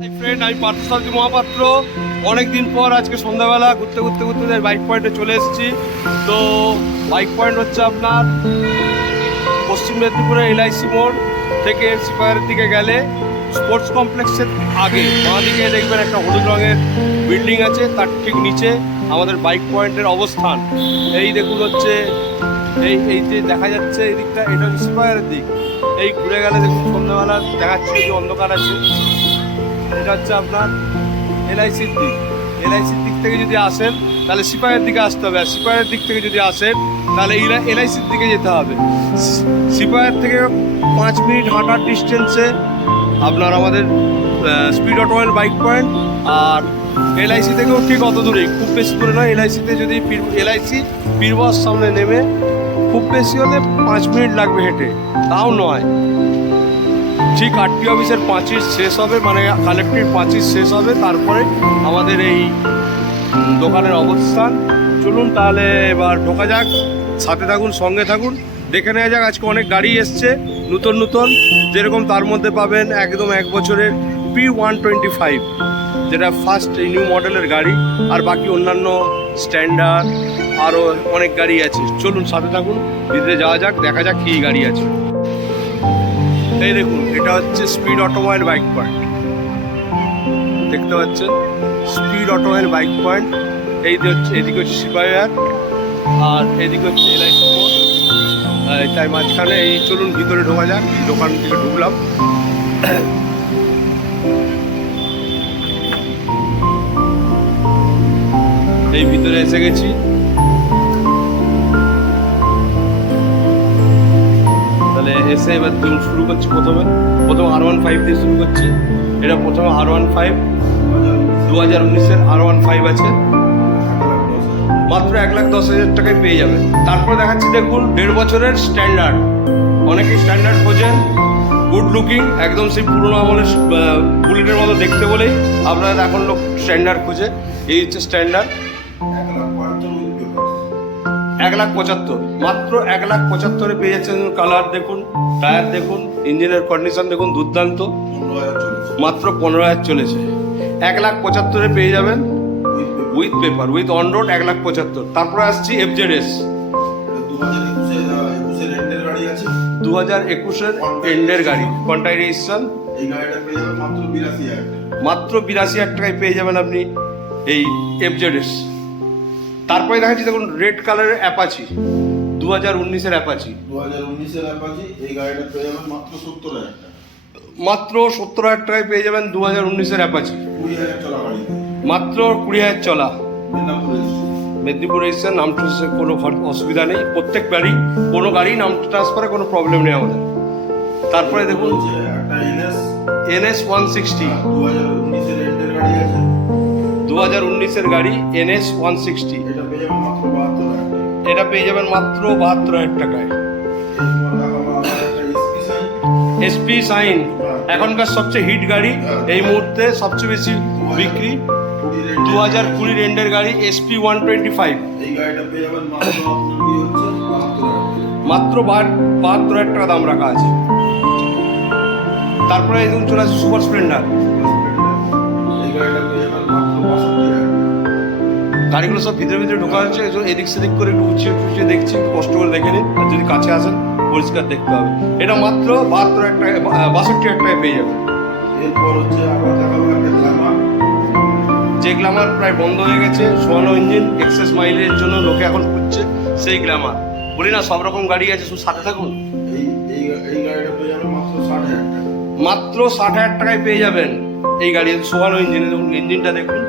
Friend, আমি পার্থসারথী মহাপাত্র। অনেকদিন পর আজকে সন্ধ্যাবেলা ঘুরতে ঘুরতে ঘুরতে বাইক পয়েন্টে চলে এসেছি। তো বাইক পয়েন্ট হচ্ছে আপনার পশ্চিম মেদিনীপুরের LIC মোড় থেকে সিপাহারের দিকে গেলে স্পোর্টস কমপ্লেক্সের আগে বাঁ দিকে দেখবেন একটা হলুদ রঙের বিল্ডিং আছে, তার ঠিক নিচে আমাদের বাইক পয়েন্টের অবস্থান। এই দেখুন হচ্ছে এই যে দেখা যাচ্ছে এই দিকটা, এটা হচ্ছে সিপাহারের দিক। এই ঘুরে গেলে দেখুন সন্ধ্যাবেলা দেখাচ্ছে যে অন্ধকার আছে, এটা হচ্ছে আপনার LICর দিক। LICর দিক থেকে যদি আসেন তাহলে সিপাহের দিকে আসতে হবে, আর সিপাহের দিক থেকে যদি আসেন তাহলে LICর দিকে যেতে হবে। সিপাহের থেকে 5 মিনিট হাঁটার ডিস্টেন্সে আপনার আমাদের স্পিড অটোমোবাইল বাইক পয়েন্ট, আর LIC থেকেও ঠিক অত দূরেই, খুব বেশি দূরে নয়। LICতে যদি LIC পীরবাস সামনে নেমে খুব বেশি হলে 5 মিনিট লাগবে হেঁটে, তাও নয়। ঠিক RTO অফিসের পাঁচিল শেষ হবে, মানে কালেক্টরের পাঁচিল শেষ হবে, তারপরে আমাদের এই দোকানের অবস্থান। চলুন তাহলে এবার ঢোকা যাক, সাথে থাকুন, সঙ্গে থাকুন, দেখে নেওয়া যাক। আজকে অনেক গাড়ি এসছে নতুন নতুন, যেরকম তার মধ্যে পাবেন একদম 1 বছরের P125, যেটা ফার্স্ট নিউ মডেলের গাড়ি, আর বাকি অন্যান্য স্ট্যান্ডার্ড আরও অনেক গাড়ি আছে। চলুন সাথে থাকুন, ভিতরে যাওয়া যাক, দেখা যাক কী গাড়ি আছে। এই দেখুন, এটা হচ্ছে স্পিড অটোমোবাইল বাইক পয়েন্ট, দেখতে পাচ্ছেন স্পিড অটোমোবাইল বাইক পয়েন্ট। এদিকে হচ্ছে সিপাহার, আর এদিকে হচ্ছে LIC মোড়, তাই মাঝখানে। এই চলুন ভিতরে ঢোকা যাক, দোকান থেকে ঢুকলাম। এই ভিতরে এসে গেছি। তাহলে এসে এবার শুরু করছি। প্রথমে R15 দিয়ে শুরু করছি। এটা প্রথমে R15 2019-এর R15 আছে, মাত্র 1,10,000 টাকায় পেয়ে যাবেন। তারপরে দেখাচ্ছি দেখুন 1.5 বছরের স্ট্যান্ডার্ড। অনেকেই স্ট্যান্ডার্ড খোঁজেন, গুড লুকিং, একদম সেই পুরোনো আমলের বুলেটের মতো দেখতে বলেই আপনারা এখন লোক স্ট্যান্ডার্ড খোঁজে। এই হচ্ছে স্ট্যান্ডার্ড, 1,75,000, মাত্র 1,75,000-এ পেয়ে যাচ্ছেন। কালার দেখুন, টায়ার দেখুন, ইঞ্জিনের কন্ডিশন দেখুন, দুর্দান্ত। মাত্র 15,000 চলেছে, 1,75,000-এ পেয়ে যাবেন with paper, with on road 1,75,000। তারপরে আসছি FZS, 2021-এর এন্ডের গাড়ি, কন্ট্রাক্ট রেজিস্ট্রেশন। মাত্র 82,000 টাকায় পেয়ে যাবেন আপনি এই FZS। তারপরে দেখাচ্ছি দেখুন রেড কালারের অ্যাপাচি, 2019-এর অ্যাপাচি, এই গাড়িটা পেয়ে যাবেন মাত্র 70,000 টাকা। মাত্র 70,000 টাকায় পেয়ে যাবেন 2019-এর অ্যাপাচি, 20,000 চলা গাড়ি, মাত্র 20,000 চলা, মেদিনীপুর রেজিস্ট্রেশন। নাম ট্রান্সফারের কোনো অসুবিধা নেই, প্রত্যেক গাড়ি, কোনো গাড়ি নাম ট্রান্সফারে কোনো প্রবলেম নেই আমাদের। তারপরে দেখুন একটা NS 160, 2019-এর এন্ডের গাড়ি আছে, 2019-এর গাড়ি NS 160, এটা পেয়ে যাবেন মাত্র 72,000 টাকা। এটা পেয়ে যাবেন মাত্র 72,000 টাকায়। SP সাইন এখনকার সবচেয়ে হিট গাড়ি, এই মুহূর্তে সবচেয়ে বেশি বিক্রি, 2020 এন্ডের গাড়ি SP 125। এই গাড়িটা পেয়ে যাবেন মাত্র 72,000 টাকা দাম রাখা আছে। তারপরে একদম চলে আসছে সুপার স্প্লেন্ডার, এই গাড়িটা পেয়ে যাবেন মাত্র 65,000 টাকা। গাড়িগুলো সব ভিতরে ভিতরে ঢোকা হচ্ছে, এদিক সেদিক করে একটু উঁচিয়ে টুচিয়ে দেখছি, একটু কষ্ট করে দেখে নিন, আর যদি কাছে আসেন পরিষ্কার দেখতে হবে। এটা মাত্র 72,000 টাকা, 62,000 টাকায় পেয়ে যাবেন। এরপর হচ্ছে আমরা দেখাবো একটা গ্ল্যামার, যে গ্ল্যামার প্রায় বন্ধ হয়ে গেছে, 16 ইঞ্জিন, এক্সেস মাইলের জন্য লোকে এখন খুঁজছে সেই গ্ল্যামার। বলি না সব রকম গাড়ি আছে, শুধু সাথে থাকুন। এই গাড়িটা পেয়ে যাবেন মাত্র 60,000 টাকা। মাত্র 60,000 টাকায় পেয়ে যাবেন এই গাড়ি, 16 ইঞ্জিনে। দেখুন ইঞ্জিনটা দেখুন,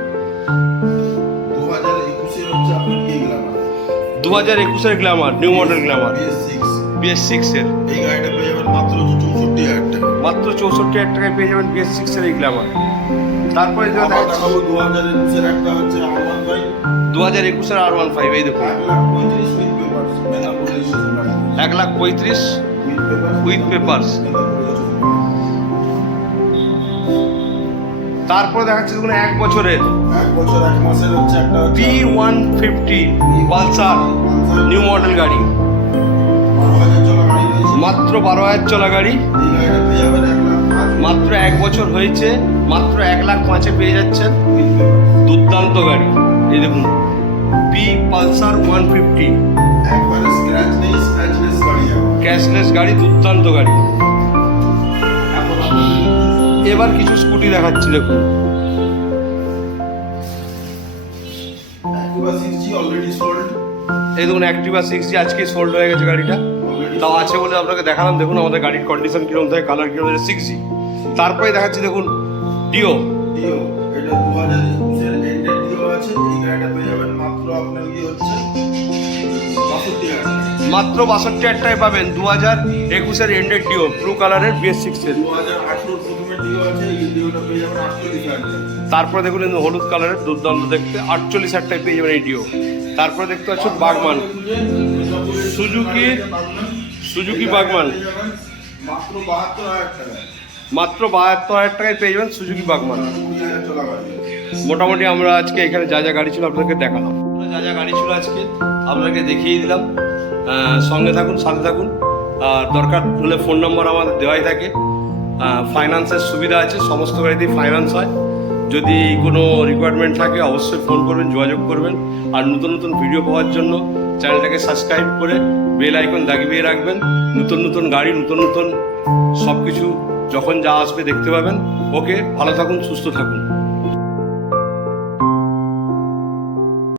2021-এর হচ্ছে আপনার এই গ্ল্যামার, 2021-এর Glamour, new model Glamour, BS6 এর। এই গাড়িটা পেয়ে যাবেন মাত্র 64,000 টাকা। মাত্র 64,000 টাকায় পেয়ে যাবেন BS6 এর এই গ্ল্যামার। তারপরে আবার দেখাবো 2021-এর একটা হচ্ছে R15, 2021-এর R15, এই দেখুন 1,35,000 উইথ পেপারস, মেদিনীপুর রেজিস্ট্রেশন গাড়ি, 1,35,000 উইথ পেপারস। তারপরে দেখাচ্ছে দেখুন 1 বছরের 1 বছর 1 মাসের হচ্ছে একটা P150 পালসার, নিউ মডেল গাড়ি, 12,000 চলা গাড়ি রয়েছে, মাত্র 12,000 চলা গাড়ি। এই গাড়িটা পেয়ে যাবেন 1,05,000। মাত্র 1 বছর হয়েছে, মাত্র 5-এ পেয়ে যাচ্ছেন দুর্দান্ত গাড়ি। এই দেখুন পি পালসার 150 একবারে স্ক্র্যাচ নেই, স্ক্র্যাচলেস গাড়ি যাবে। ক্যাশলেস গাড়ি, দুর্দান্ত গাড়ি। এখন আপনাদের এবার কিছু স্কুটি দেখাচ্ছি দেখুন। Activa 6G already sold. এই দেখুন অ্যাক্টিভা 6G আজকেই সোল্ড হয়ে গেছে গাড়িটা, তাও আছে বলে আপনাকে দেখালাম। দেখুন আমাদের গাড়ির কন্ডিশন কীরকম থাকে, কালার কীরকম থাকে, 6G। তারপরে দেখাচ্ছি দেখুন ডিও। ডিও এটা 2021 এর এন্ডেড ডিও আছে। এই গাড়িটা পেয়ে যাবেন মাত্র আপনার কি হচ্ছে 62,000 টাকা। মাত্র 62,000 টাকায় পাবেন 2021 এর এন্ডেড ডিও ব্লু কালারের BS6 এর। 2018 প্রথমে ডিও আছে, এই ডিওটা পেয়ে যাবেন 48,000 টাকা। তারপরে দেখুন এই হলুদ কালারের দুর্দান্ত দেখতে 48,000 টাকায় পেয়ে যাবেন এই ডিও। তারপরে দেখতে পাচ্ছেন বাগমান, সুজুকি বাগমান মাত্র 72,000 টাকা। মাত্র 72,000 টাকায় পেয়ে যাবেন সুজুকি বাগমান। 20,000 চলা গাড়ি। মোটামুটি আমরা আজকে এখানে যা যা গাড়ি ছিল আপনাদেরকে দেখালাম, যা যা গাড়ি ছিল আজকে আপনাদেরকে দেখিয়ে দিলাম। সঙ্গে থাকুন, সাথে থাকুন। আর দরকার হলে ফোন নম্বর আমাদের দেওয়াই থাকে। ফাইন্যান্সের সুবিধা আছে, সমস্ত গাড়িতেই ফাইন্যান্স হয়। যদি কোনো রিকোয়ারমেন্ট থাকে অবশ্যই ফোন করবেন, যোগাযোগ করবেন। আর নতুন নতুন ভিডিও পাওয়ার জন্য চ্যানেলটাকে সাবস্ক্রাইব করে বেল আইকন দাগিয়ে রাখবেন। নতুন নতুন গাড়ি, নতুন নতুন সব কিছু যখন যা আসবে দেখতে পাবেন। ওকে, ভালো থাকুন, সুস্থ থাকুন।